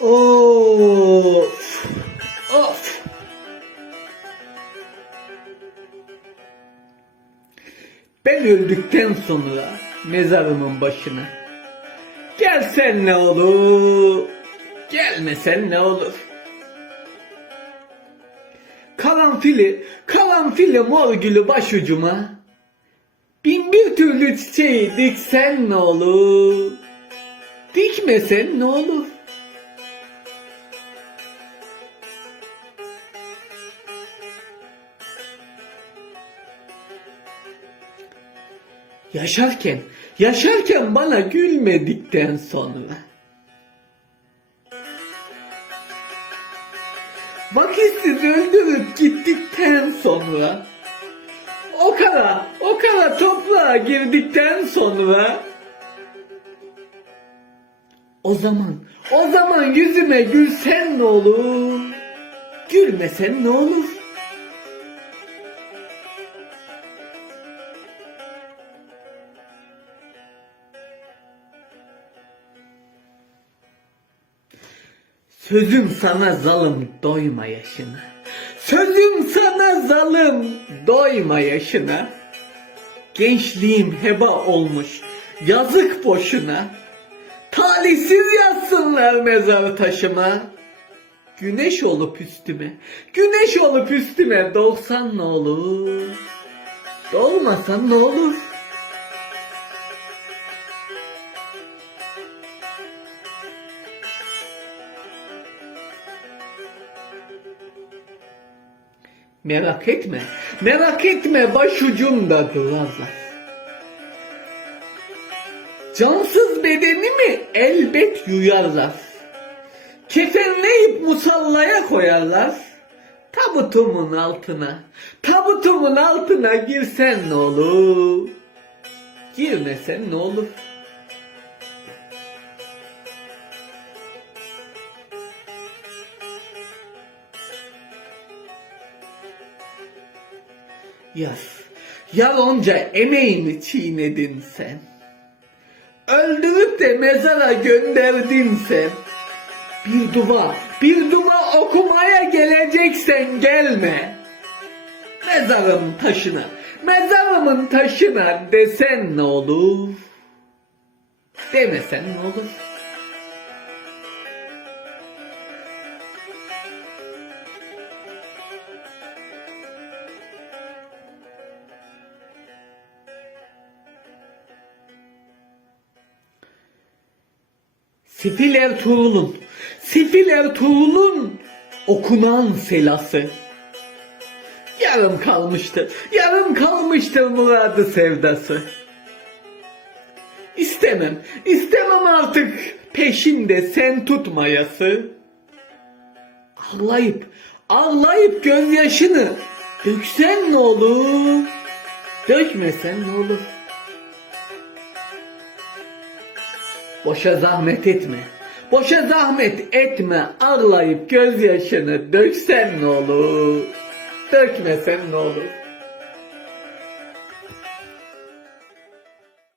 Of. Of. Ben öldükten sonra mezarımın başına gelsen ne olur, gelmesen ne olur? Karanfili, karanfili mor gülü başucuma bin bir türlü çiçeği diksen ne olur? Dikmesen ne olur? Yaşarken, yaşarken bana gülmedikten sonra. Vakitsiz öldürüp gittikten sonra. O kadar, o kadar toprağa girdikten sonra. O zaman, o zaman yüzüme gülsen ne olur? Gülmesen ne olur? Sözüm sana zalim doyma yaşına. Sözüm sana zalim doyma yaşına. Gençliğim heba olmuş yazık boşuna. Talihsiz yazsınlar mezar taşıma. Güneş olup üstüme, güneş olup üstüme doğsan ne olur? Doğmasan ne olur? Merak etme, merak etme başucumda durarlar. Cansız bedenimi elbet yuyarlar. Kefenleyip musallaya koyarlar. Tabutumun altına, tabutumun altına girsen ne olur? Girmesen ne olur? Yaz, yar onca emeğimi çiğnedin sen. Öldürüp de mezara gönderdin sen. Bir dua, bir dua okumaya geleceksen gelme. Mezarın taşına, mezarımın taşına desen ne olur? Demesen ne olur? Sefil Ertuğrul'un, Sefil Ertuğrul'un okunan selası. Yarım kalmıştı, yarım kalmıştı muradı sevdası. İstemem, istemem artık peşimde sen tutmayası. Ağlayıp, ağlayıp gözyaşını döksen ne olur? Dökmesen ne olur? Boşa zahmet etme. Boşa zahmet etme. Ağlayıp gözyaşını döksen ne olur? Dökmesen ne olur?